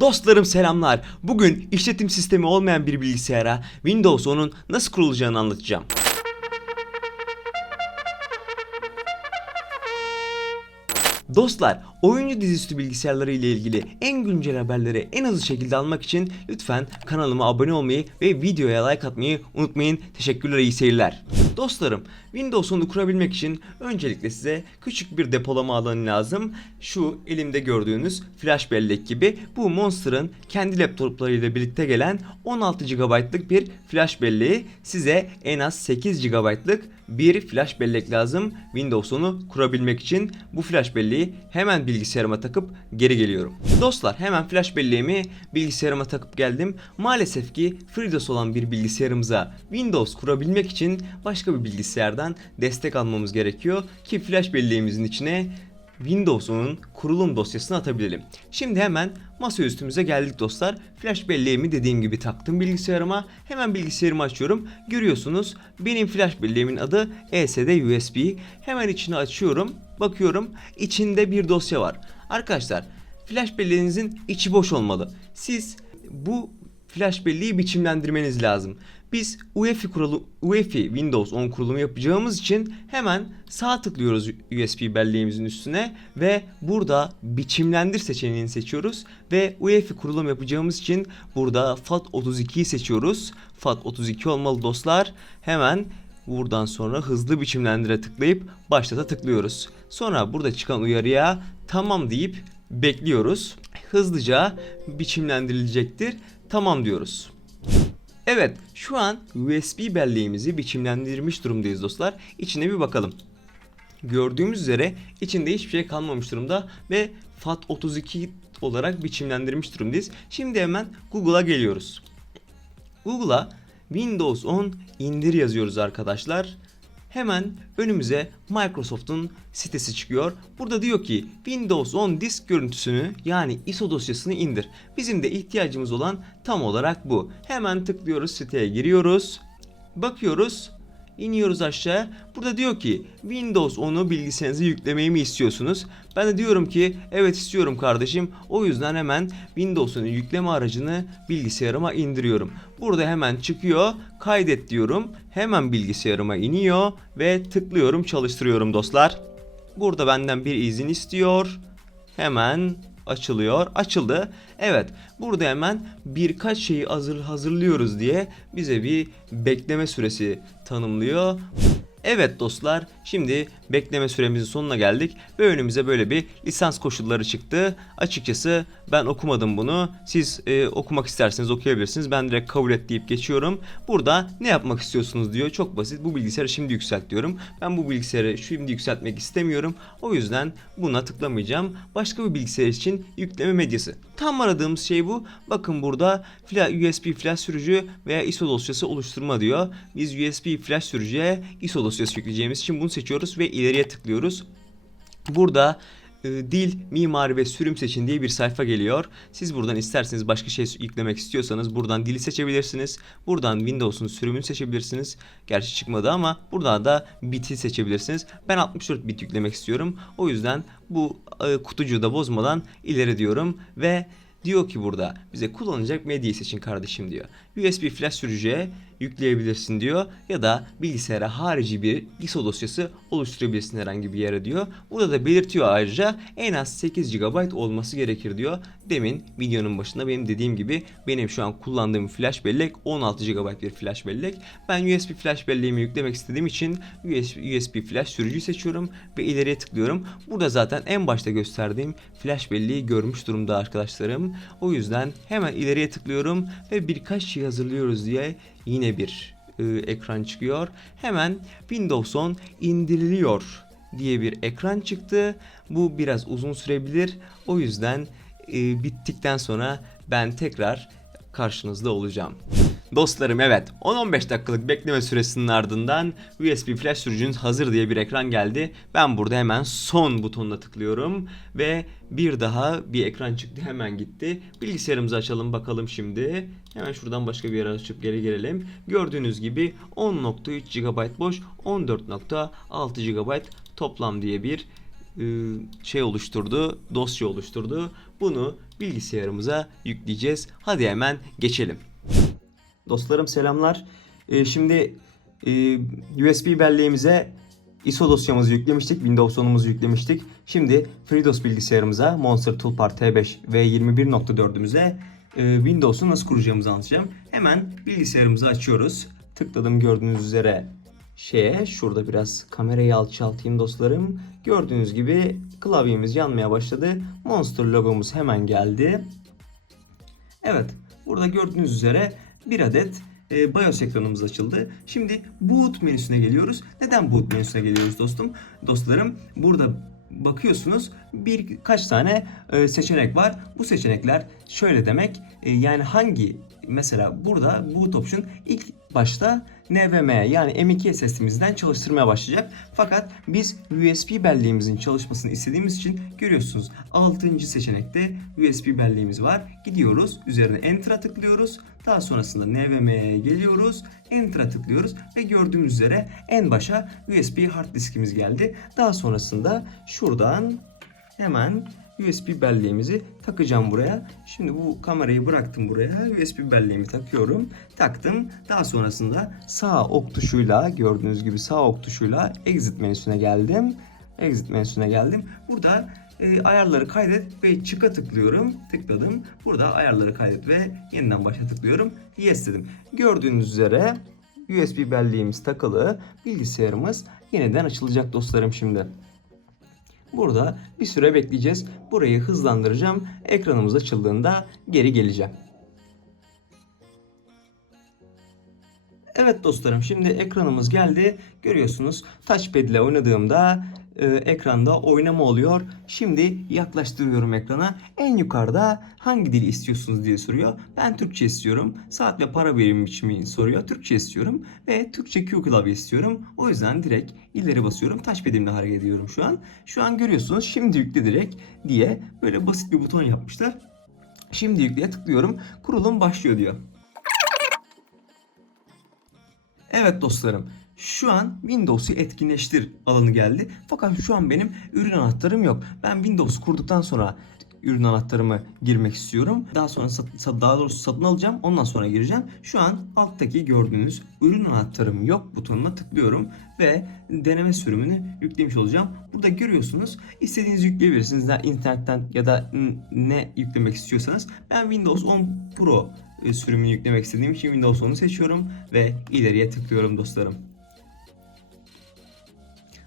Dostlarım selamlar. Bugün işletim sistemi olmayan bir bilgisayara Windows 10'un nasıl kurulacağını anlatacağım. Dostlar, oyuncu dizüstü bilgisayarları ile ilgili en güncel haberleri en hızlı şekilde almak için lütfen kanalıma abone olmayı ve videoya like atmayı unutmayın. Teşekkürler, iyi seyirler. Dostlarım, Windows 10'u kurabilmek için öncelikle size küçük bir depolama alanı lazım. Şu elimde gördüğünüz flash bellek gibi bu Monster'ın kendi laptoplarıyla birlikte gelen 16 GB'lık bir flash belleği size en az 8 GB'lık bir flash bellek lazım Windows 10'u kurabilmek için. Bu flash belleği hemen bilgisayarıma takıp geri geliyorum. Dostlar hemen flash belleğimi bilgisayarıma takıp geldim. Maalesef ki FreeDOS olan bir bilgisayarımıza Windows kurabilmek için başka bir bilgisayardan destek almamız gerekiyor ki flash belleğimizin içine Windows 10'un kurulum dosyasını atabilelim. Şimdi hemen masaüstümüze geldik dostlar. Flash belleğimi dediğim gibi taktım bilgisayarıma. Hemen bilgisayarımı açıyorum. Görüyorsunuz benim flash belleğimin adı ESD USB. Hemen içini açıyorum. Bakıyorum içinde bir dosya var. Arkadaşlar flash belleğinizin içi boş olmalı. Siz bu flash belleği biçimlendirmeniz lazım. Biz UEFI kurulu UEFI Windows 10 kurulumu yapacağımız için hemen sağ tıklıyoruz USB belleğimizin üstüne ve burada biçimlendir seçeneğini seçiyoruz ve UEFI kurulum yapacağımız için burada FAT32'yi seçiyoruz. FAT32 olmalı dostlar. Hemen buradan sonra hızlı biçimlendire tıklayıp başlata tıklıyoruz. Sonra burada çıkan uyarıya tamam deyip bekliyoruz. Hızlıca biçimlendirilecektir. Tamam diyoruz. Evet, şu an USB belleğimizi biçimlendirmiş durumdayız dostlar. İçine bir bakalım. Gördüğümüz üzere içinde hiçbir şey kalmamış durumda ve FAT32 olarak biçimlendirmiş durumdayız. Şimdi hemen Google'a geliyoruz. Google'a Windows 10 indir yazıyoruz arkadaşlar. Hemen önümüze Microsoft'un sitesi çıkıyor. Burada diyor ki Windows 10 disk görüntüsünü yani ISO dosyasını indir. Bizim de ihtiyacımız olan tam olarak bu. Hemen tıklıyoruz siteye giriyoruz. Bakıyoruz. İniyoruz aşağı. Burada diyor ki Windows 10'u bilgisayarınıza yüklemeyi mi istiyorsunuz? Ben de diyorum ki evet istiyorum kardeşim. O yüzden hemen Windows'un yükleme aracını bilgisayarıma indiriyorum. Burada hemen çıkıyor. Kaydet diyorum. Hemen bilgisayarıma iniyor ve tıklıyorum çalıştırıyorum dostlar. Burada benden bir izin istiyor. Hemen açılıyor. Açıldı. Evet. Burada hemen birkaç şeyi hazır hazırlıyoruz diye bize bir bekleme süresi tanımlıyor. Evet dostlar, şimdi bekleme süremizin sonuna geldik ve önümüze böyle bir lisans koşulları çıktı. Açıkçası ben okumadım bunu. Siz e, okumak isterseniz okuyabilirsiniz. Ben direkt kabul et deyip geçiyorum. Burada ne yapmak istiyorsunuz diyor. Çok basit. Bu bilgisayarı şimdi yükselt diyorum. Ben bu bilgisayarı şimdi yükseltmek istemiyorum. O yüzden buna tıklamayacağım. Başka bir bilgisayar için yükleme medyası. Tam aradığımız şey bu. Bakın burada USB flash sürücü veya ISO dosyası oluşturma diyor. Biz USB flash sürücüye ISO dosyası yükleyeceğimiz için bunu seçiyoruz ve ileriye tıklıyoruz. Burada dil, mimari ve sürüm seçin diye bir sayfa geliyor. Siz buradan isterseniz başka şey yüklemek istiyorsanız buradan dili seçebilirsiniz. Buradan Windows'un sürümünü seçebilirsiniz. Gerçi çıkmadı ama buradan da biti seçebilirsiniz. Ben 64 bit yüklemek istiyorum. O yüzden bu e, kutucuğu da bozmadan ileri diyorum ve diyor ki burada bize kullanacak medyayı seçin kardeşim diyor. USB flash sürücüye yükleyebilirsin diyor ya da bilgisayara harici bir ISO dosyası oluşturabilirsin herhangi bir yere diyor. Burada da belirtiyor ayrıca en az 8 GB olması gerekir diyor. Demin videonun başında benim dediğim gibi benim şu an kullandığım flash bellek 16 GB bir flash bellek. Ben USB flash belleğimi yüklemek istediğim için USB, USB flash sürücüyü seçiyorum ve ileriye tıklıyorum. Burada zaten en başta gösterdiğim flash belleği görmüş durumda arkadaşlarım. O yüzden hemen ileriye tıklıyorum ve birkaç şey hazırlıyoruz diye yine bir e, ekran çıkıyor. Hemen Windows 10 indiriliyor diye bir ekran çıktı. Bu biraz uzun sürebilir. O yüzden e, bittikten sonra ben tekrar karşınızda olacağım. Dostlarım evet 10-15 dakikalık bekleme süresinin ardından USB flash sürücünüz hazır diye bir ekran geldi. Ben burada hemen son butonuna tıklıyorum ve bir daha bir ekran çıktı hemen gitti. Bilgisayarımızı açalım bakalım şimdi. Hemen şuradan başka bir yere açıp geri gelelim. Gördüğünüz gibi 10.3 GB boş 14.6 GB toplam diye bir e, şey oluşturdu, dosya oluşturdu. Bunu bilgisayarımıza yükleyeceğiz. Hadi hemen geçelim. Dostlarım selamlar. Ee, şimdi e, USB belleğimize ISO dosyamızı yüklemiştik. Windows 10'umuzu yüklemiştik. Şimdi FreeDOS bilgisayarımıza Monster Toolbar T5 ve 21.4'ümüze e, Windows'u nasıl kuracağımızı anlatacağım. Hemen bilgisayarımızı açıyoruz. Tıkladım gördüğünüz üzere şeye. Şurada biraz kamerayı alçaltayım dostlarım. Gördüğünüz gibi klavyemiz yanmaya başladı. Monster logomuz hemen geldi. Evet, burada gördüğünüz üzere bir adet e, BIOS ekranımız açıldı. Şimdi boot menüsüne geliyoruz. Neden boot menüsüne geliyoruz dostum? Dostlarım burada bakıyorsunuz birkaç tane e, seçenek var. Bu seçenekler şöyle demek e, yani hangi mesela burada boot option ilk başta NVMe yani M2 SSD'mizden çalıştırmaya başlayacak. Fakat biz USB belleğimizin çalışmasını istediğimiz için görüyorsunuz 6. seçenekte USB belleğimiz var. Gidiyoruz üzerine Enter'a tıklıyoruz. Daha sonrasında NVMe'ye geliyoruz. Enter'a tıklıyoruz ve gördüğümüz üzere en başa USB hard diskimiz geldi. Daha sonrasında şuradan hemen USB belleğimizi takacağım buraya. Şimdi bu kamerayı bıraktım buraya. USB belleğimi takıyorum. Taktım. Daha sonrasında sağ ok tuşuyla gördüğünüz gibi sağ ok tuşuyla exit menüsüne geldim. Exit menüsüne geldim. Burada e, ayarları kaydet ve çıka tıklıyorum. Tıkladım. Burada ayarları kaydet ve yeniden başa tıklıyorum. Yes dedim. Gördüğünüz üzere USB belleğimiz takılı. Bilgisayarımız yeniden açılacak dostlarım şimdi. Burada bir süre bekleyeceğiz. Burayı hızlandıracağım. Ekranımız açıldığında geri geleceğim. Evet dostlarım şimdi ekranımız geldi. Görüyorsunuz touchpad ile oynadığımda e, ekranda oynama oluyor. Şimdi yaklaştırıyorum ekrana. En yukarıda hangi dili istiyorsunuz diye soruyor. Ben Türkçe istiyorum. Saat ve para birim biçimi soruyor. Türkçe istiyorum. Ve Türkçe Q klavye istiyorum. O yüzden direkt ileri basıyorum. Touchpad'imle hareket ediyorum şu an. Şu an görüyorsunuz şimdi yükle direkt diye böyle basit bir buton yapmışlar. Şimdi yükleye tıklıyorum. Kurulum başlıyor diyor. Evet dostlarım. Şu an Windows'u etkinleştir alanı geldi. Fakat şu an benim ürün anahtarım yok. Ben Windows kurduktan sonra ürün anahtarımı girmek istiyorum. Daha sonra sat, daha doğrusu satın alacağım. Ondan sonra gireceğim. Şu an alttaki gördüğünüz ürün anahtarım yok butonuna tıklıyorum ve deneme sürümünü yüklemiş olacağım. Burada görüyorsunuz istediğinizi yükleyebilirsiniz. Yani internetten ya da ne yüklemek istiyorsanız. Ben Windows 10 Pro e, sürümünü yüklemek istediğim için Windows 10'u seçiyorum ve ileriye tıklıyorum dostlarım.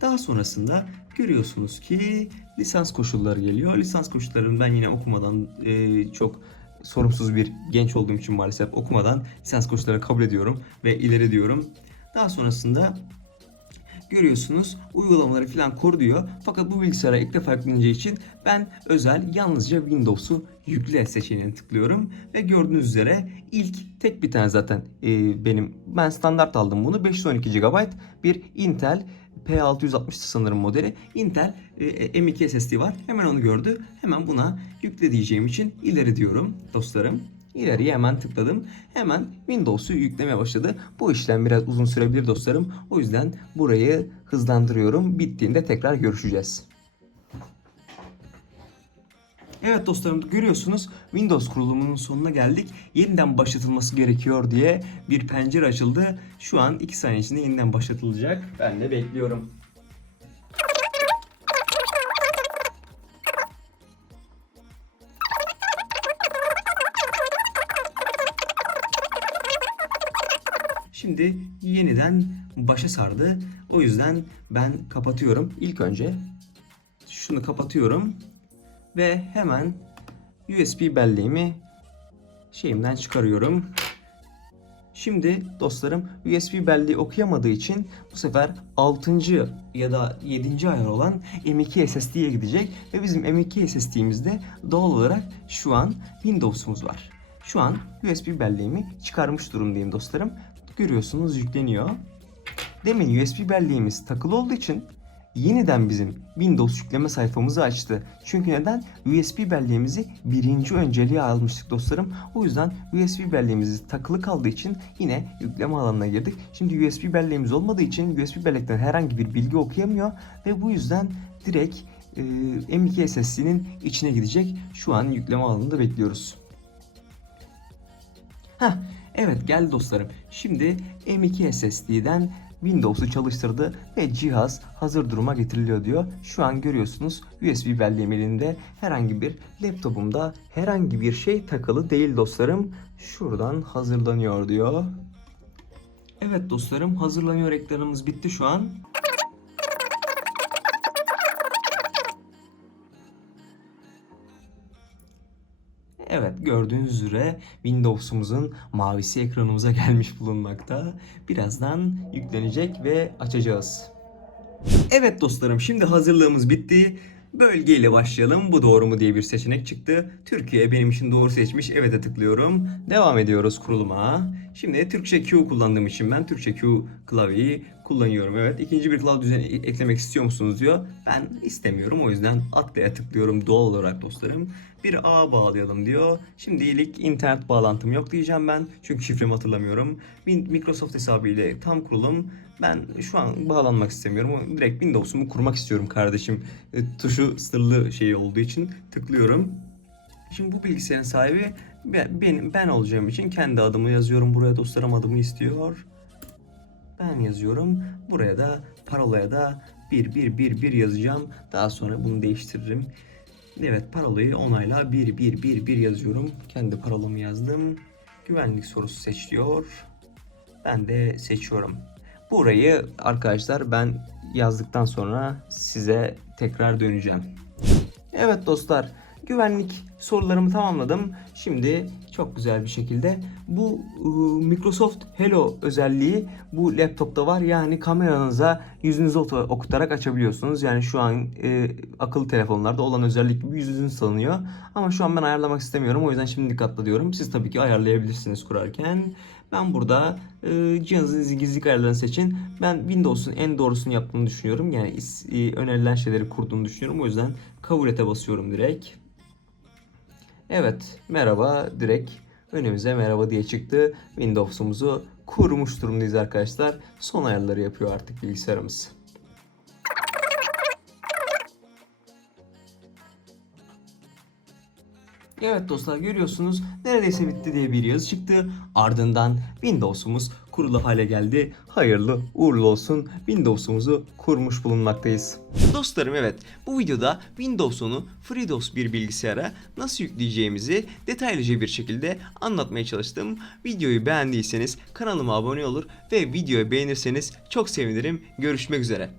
Daha sonrasında görüyorsunuz ki lisans koşulları geliyor. Lisans koşullarını ben yine okumadan e, çok sorumsuz bir genç olduğum için maalesef okumadan lisans koşulları kabul ediyorum ve ileri diyorum. Daha sonrasında görüyorsunuz uygulamaları falan kur diyor. Fakat bu bilgisayara ilk defa yükleyeceği için ben özel yalnızca Windows'u yükle seçeneğine tıklıyorum. Ve gördüğünüz üzere ilk tek bir tane zaten e, benim ben standart aldım bunu 512 GB bir Intel P660 sanırım modeli. Intel e, M2 SSD var. Hemen onu gördü. Hemen buna yükle diyeceğim için ileri diyorum dostlarım. İleriye hemen tıkladım. Hemen Windows'u yüklemeye başladı. Bu işlem biraz uzun sürebilir dostlarım. O yüzden burayı hızlandırıyorum. Bittiğinde tekrar görüşeceğiz. Evet dostlarım görüyorsunuz Windows kurulumunun sonuna geldik. Yeniden başlatılması gerekiyor diye bir pencere açıldı. Şu an 2 saniye içinde yeniden başlatılacak. Ben de bekliyorum. Şimdi yeniden başa sardı. O yüzden ben kapatıyorum. İlk önce şunu kapatıyorum ve hemen USB belleğimi şeyimden çıkarıyorum. Şimdi dostlarım USB belleği okuyamadığı için bu sefer 6. ya da 7. ayar olan M2 SSD'ye gidecek ve bizim M2 SSD'mizde doğal olarak şu an Windows'umuz var. Şu an USB belleğimi çıkarmış durumdayım dostlarım. Görüyorsunuz yükleniyor. Demin USB belleğimiz takılı olduğu için yeniden bizim Windows yükleme sayfamızı açtı. Çünkü neden? USB belleğimizi birinci önceliğe almıştık dostlarım. O yüzden USB belleğimiz takılı kaldığı için yine yükleme alanına girdik. Şimdi USB belleğimiz olmadığı için USB bellekten herhangi bir bilgi okuyamıyor ve bu yüzden direkt e, M.2 SSD'nin içine gidecek. Şu an yükleme alanında bekliyoruz. Heh, evet geldi dostlarım. Şimdi M.2 SSD'den Windows'u çalıştırdı ve cihaz hazır duruma getiriliyor diyor. Şu an görüyorsunuz USB belleğim elimde. Herhangi bir laptopumda herhangi bir şey takılı değil dostlarım. Şuradan hazırlanıyor diyor. Evet dostlarım hazırlanıyor ekranımız bitti şu an. Gördüğünüz üzere Windows'umuzun mavisi ekranımıza gelmiş bulunmakta. Birazdan yüklenecek ve açacağız. Evet dostlarım şimdi hazırlığımız bitti. Bölgeyle başlayalım. Bu doğru mu diye bir seçenek çıktı. Türkiye benim için doğru seçmiş. Evet'e tıklıyorum. Devam ediyoruz kuruluma. Şimdi Türkçe Q kullandığım için ben Türkçe Q klavyeyi kullanıyorum. Evet ikinci bir klavye düzeni eklemek istiyor musunuz diyor. Ben istemiyorum o yüzden atlaya tıklıyorum doğal olarak dostlarım. Bir ağ bağlayalım diyor. Şimdilik internet bağlantım yok diyeceğim ben. Çünkü şifremi hatırlamıyorum. Microsoft hesabı ile tam kurulum. Ben şu an bağlanmak istemiyorum. Direkt Windows'umu kurmak istiyorum kardeşim. E, tuşu sırlı şey olduğu için tıklıyorum. Şimdi bu bilgisayarın sahibi ben, benim, ben olacağım için kendi adımı yazıyorum buraya dostlarım adımı istiyor. Ben yazıyorum. Buraya da parolaya da 1 1 1 1 yazacağım. Daha sonra bunu değiştiririm. Evet parolayı onayla 1 1 1 1 yazıyorum. Kendi parolamı yazdım. Güvenlik sorusu seçiyor. Ben de seçiyorum. Burayı arkadaşlar ben yazdıktan sonra size tekrar döneceğim. Evet dostlar, güvenlik sorularımı tamamladım. Şimdi çok güzel bir şekilde bu ıı, Microsoft Hello özelliği bu laptopta var. Yani kameranıza yüzünüzü okutarak açabiliyorsunuz. Yani şu an e, akıllı telefonlarda olan özellik gibi yüzünüz sanıyor. Ama şu an ben ayarlamak istemiyorum. O yüzden şimdi dikkatli diyorum. Siz tabii ki ayarlayabilirsiniz kurarken. Ben burada e, cihazın gizlilik ayarlarını seçin. Ben Windows'un en doğrusunu yaptığını düşünüyorum. Yani e, önerilen şeyleri kurduğunu düşünüyorum. O yüzden kabul basıyorum direkt. Evet, merhaba direkt önümüze merhaba diye çıktı. Windows'umuzu kurmuş durumdayız arkadaşlar. Son ayarları yapıyor artık bilgisayarımız. Evet dostlar görüyorsunuz neredeyse bitti diye bir yazı çıktı. Ardından Windows'umuz kurulu hale geldi. Hayırlı uğurlu olsun Windows'umuzu kurmuş bulunmaktayız. Dostlarım evet bu videoda Windows 10'u FreeDOS bir bilgisayara nasıl yükleyeceğimizi detaylıca bir şekilde anlatmaya çalıştım. Videoyu beğendiyseniz kanalıma abone olur ve videoyu beğenirseniz çok sevinirim. Görüşmek üzere.